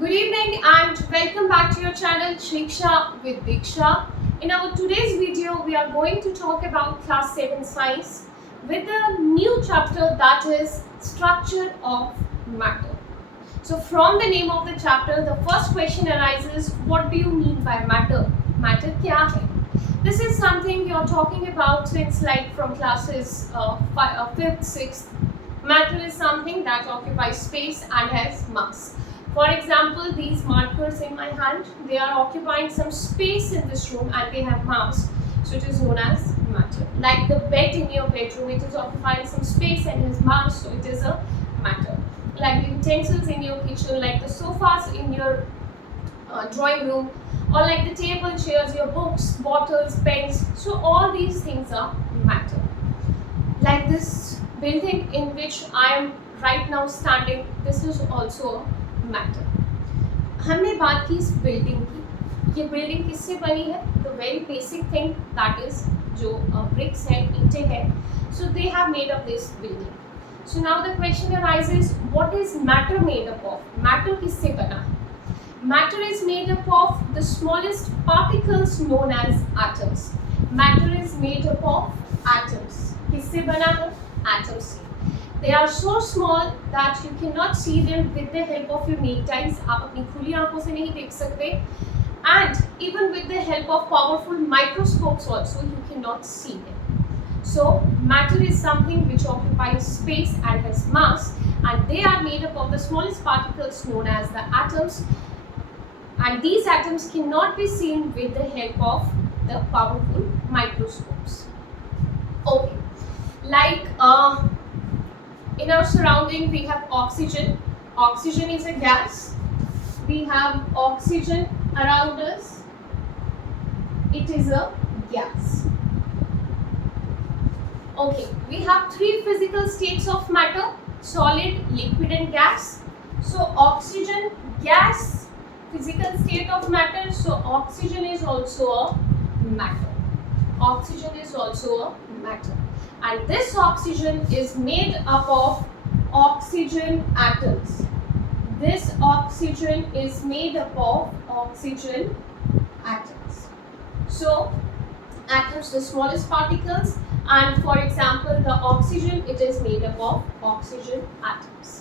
Good evening and welcome back to your channel Shiksha with Diksha. In our today's video, we are going to talk about class 7 science with a new chapter that is structure of matter. So from the name of the chapter, the first question arises, what do you mean by matter? Matter kya hai? This is something you're talking about since like from classes 5th, 6th. Matter is something that occupies space and has mass. For example, these markers in my hand, they are occupying some space in this room and they have mass. So it is known as matter. Like the bed in your bedroom, it is occupying some space and has mass, so it is a matter. Like the utensils in your kitchen, like the sofas in your drawing room, or like the table, chairs, your books, bottles, pens. So all these things are matter. Like this building in which I am right now standing, this is also a matter. हमने बात की इस building की. ये building किससे बनी है? The very basic thing that is जो ब्रिक्स है, ईंटें हैं. So they have made up this building. So now the question arises, what is matter made up of? Matter किससे बना है? Matter is made up of the smallest particles known as atoms. Matter is made up of atoms. किससे बना है? Atoms से. They are so small that you cannot see them with the help of your naked eyes. आप अपनी खुली आंखों से नहीं देख सकते. And even with the help of powerful microscopes also, you cannot see them. So matter is something which occupies space and has mass, and they are made up of the smallest particles known as the atoms. And these atoms cannot be seen with the help of the powerful microscopes. Okay, like in our surrounding we have oxygen. Oxygen is a gas. We have oxygen around us. It is a gas. Okay, we have three physical states of matter: solid, liquid and gas. So oxygen, gas, physical state of matter. So oxygen is also a matter. Oxygen is also a matter. And this oxygen is made up of oxygen atoms. This oxygen is made up of oxygen atoms. So atoms, the smallest particles, and for example the oxygen, it is made up of oxygen atoms.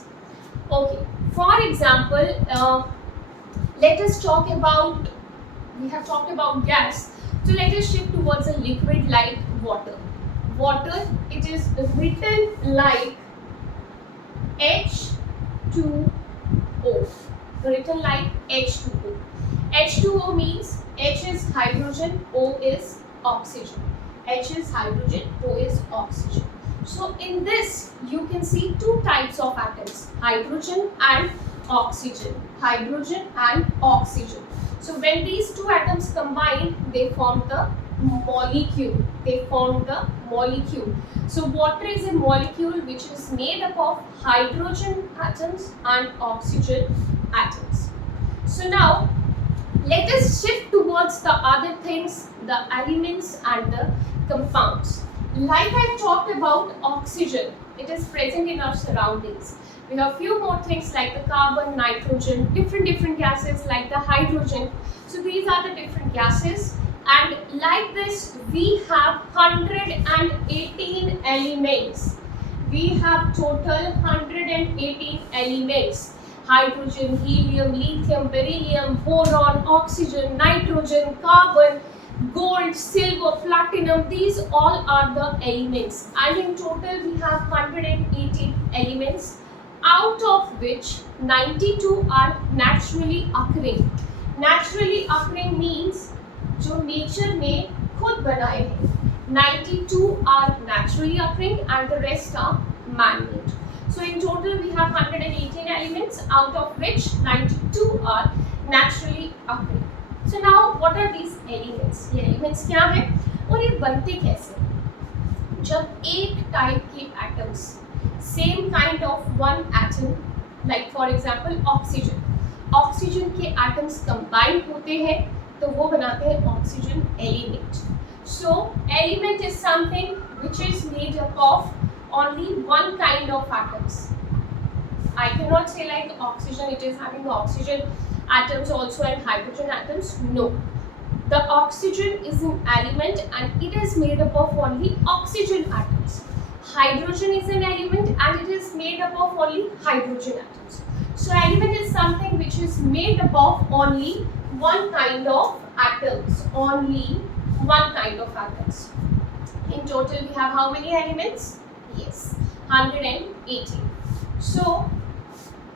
Okay, for example, let us talk about, we have talked about gas, so let us shift towards a liquid like water. Water, it is written like H2O. Written like H2O. H2O means H is hydrogen, O is oxygen. H is hydrogen, O is oxygen. So in this you can see two types of atoms: hydrogen and oxygen. Hydrogen and oxygen. So when these two atoms combine, they form the molecule. They form the molecule. So water is a molecule which is made up of hydrogen atoms and oxygen atoms. So now let us shift towards the other things, the elements and the compounds. Like I talked about oxygen, it is present in our surroundings. We have few more things like the carbon, nitrogen, different gases like the hydrogen. So these are the different gases. And like this, we have 118 elements. We have total 118 elements: hydrogen, helium, lithium, beryllium, boron, oxygen, nitrogen, carbon, gold, silver, platinum. These all are the elements. And in total, we have 118 elements, out of which 92 are naturally occurring. Naturally occurring means जो nature में खुद बनाए हैं. 92 are naturally occurring and the rest are man-made. So in total we have 118 elements, out of which 92 are naturally occurring. So now what are these elements? ये elements क्या हैं और ये बनते कैसे? जब एक टाइप के atoms same kind of one atom, like for example oxygen के atoms combine होते हैं तो वो बनाते हैं oxygen element. So element is something which is made up of only one kind of atoms. I cannot say like oxygen, it is having the oxygen atoms also and hydrogen atoms. No. The oxygen is an element and it is made up of only oxygen atoms. Hydrogen is an element and it is made up of only hydrogen atoms. So element is something which is made up of only one kind of atoms. Only one kind of atoms. In total we have how many elements? Yes, 180. So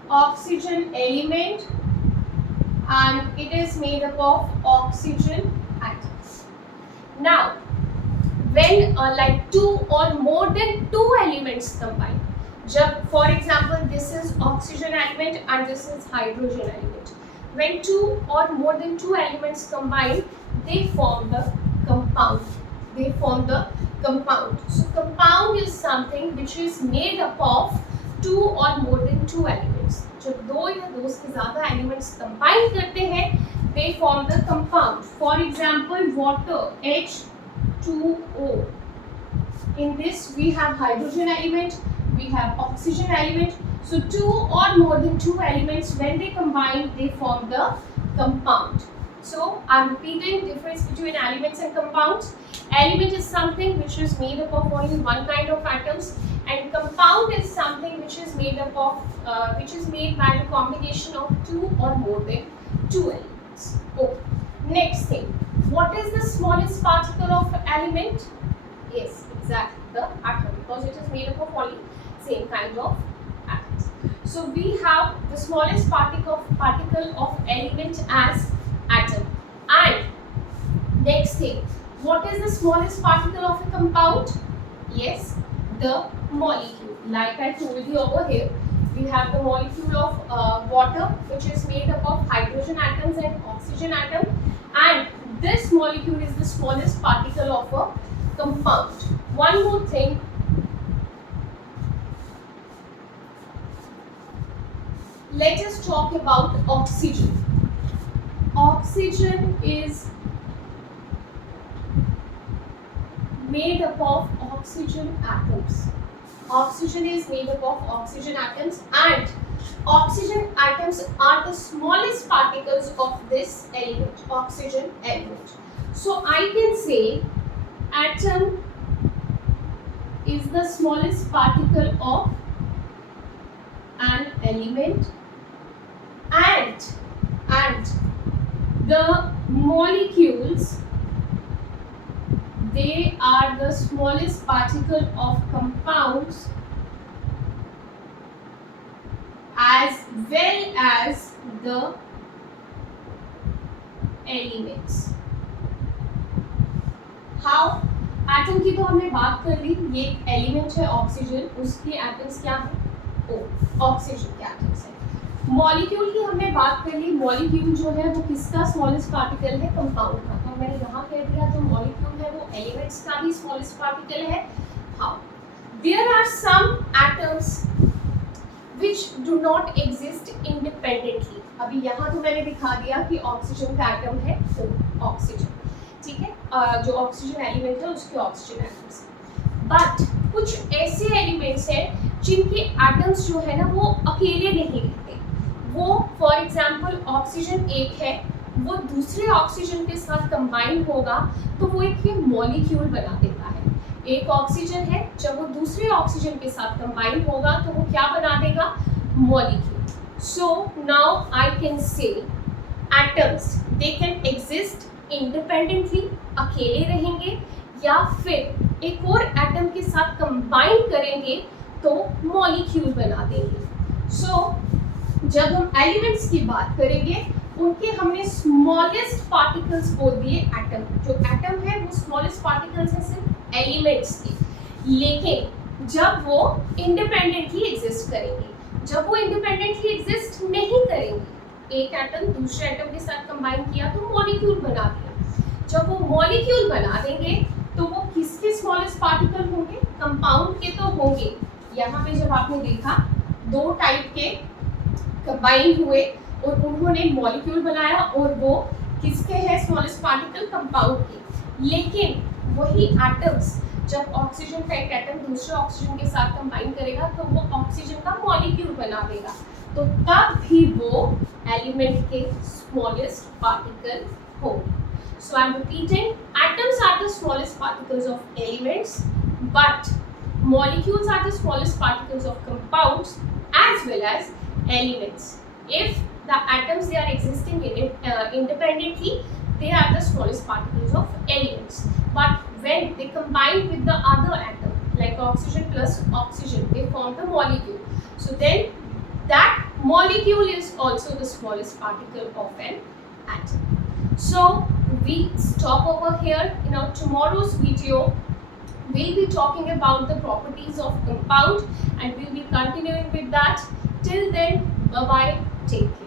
oxygen element and it is made up of oxygen atoms. Now when like two or more than two elements combine, जब for example this is oxygen element and this is hydrogen element, when two or more than two elements combine, they form the compound. They form the compound. So compound is something which is made up of two or more than two elements. जब दो या दो से ज़्यादा elements combine करते हैं, they form the compound. For example, water H2O. In this we have hydrogen element, we have oxygen element. So two or more than two elements, when they combine, they form the compound. So I'm repeating difference between elements and compounds. Element is something which is made up of only one kind of atoms, and compound is something which is made up of which is made by the combination of two or more than two elements. Okay. Next thing, what is the smallest particle of element? Yes, exactly, the atom, because it is made up of only same kind of atoms. So we have the smallest particle of element as atom. And next thing, what is the smallest particle of a compound? Yes, the molecule. Like I told you over here, we have the molecule of water, which is made up of hydrogen atoms and oxygen atom, and this molecule is the smallest particle of a compound. One more thing, let us talk about oxygen. Oxygen is made up of oxygen atoms. Oxygen is made up of oxygen atoms, and oxygen atoms are the smallest particles of this element, oxygen element. So I can say atom is the smallest particle of an element, and the molecules, they are the smallest particle of compounds as well as the elements. How? Atom की तो हमने बात कर ली, ये एक element है oxygen, उसकी atoms क्या है? ओ, ऑक्सीजन के एटम्स है। मॉलिक्यूल की हमने बात कर ली, मॉलिक्यूल जो है वो किसका स्मॉलेस्ट पार्टिकल है? कंपाउंड का। तो मैंने यहाँ कह दिया जो मॉलिक्यूल है वो एलिमेंट्स का भी स्मॉलेस्ट पार्टिकल है। How? There are some atoms which do not exist independently. अभी यहाँ तो मैंने दिखा दिया कि ऑक्सीजन का एटम है O, ऑक्सीजन, ठीक है, जो ऑक्सीजन एलिमेंट है उसके ऑक्सीजन एटम्स। बट कुछ ऐसे एलिमेंट्स हैं जिनके एटम्स जो है ना वो अकेले नहीं रहते। वो फॉर एग्जांपल ऑक्सीजन एक है, वो दूसरे ऑक्सीजन के साथ कंबाइन होगा तो वो एक ये मॉलिक्यूल बना देता है। एक ऑक्सीजन है, जब वो दूसरे ऑक्सीजन के साथ कंबाइन होगा तो वो क्या बना देगा? Molecule. So now I can say atoms they can exist independently, अकेले रहेंगे, या फिर एक और एटम के साथ कंबाइन करेंगे तो मॉलिक्यूल बना देंगे। सो जब हम एलिमेंट्स की बात करेंगे उनके हमने स्मॉलेस्ट पार्टिकल्स बोल दिए एटम। जो एटम है वो स्मॉलेस्ट पार्टिकल्स हैं सिर्फ एलिमेंट्स के, लेकिन जब वो इंडिपेंडेंटली एग्जिस्ट करेंगे, जब वो इंडिपेंडेंटली एग्जिस्ट नहीं करेंगे, एक एटम दूसरे एटम के साथ कंबाइन किया तो मॉलिक्यूल बना दिया। जब वो मॉलिक्यूल बना देंगे तो वो किसके स्मॉलेस्ट पार्टिकल होंगे? कंपाउंड के तो होंगे। यहाँ पे जब आपने देखा दो टाइप के कंबाइन हुए और उन्होंने मॉलिक्यूल बनाया, और वो किसके हैं स्मॉलेस्ट पार्टिकल? कंपाउंड के। लेकिन वही एटम्स जब ऑक्सीजन का एक एटम दूसरे ऑक्सीजन के साथ कंबाइन करेगा तो वो ऑक्सीजन का मॉलिक्यूल मोलिक्यूल बना देगा, तो तब भी वो एलिमेंट के स्मॉलेस्ट पार्टिकल होंगे. So I'm repeating, atoms are the smallest particles of elements, but molecules are the smallest particles of compounds as well as elements. If the atoms they are existing independently, they are the smallest particles of elements. But when they combine with the other atom, like oxygen plus oxygen, they form the molecule. So then that molecule is also the smallest particle of an atom. So we stop over here. In our tomorrow's video, we'll be talking about the properties of compound and we'll be continuing with that. Till then, bye bye, take care.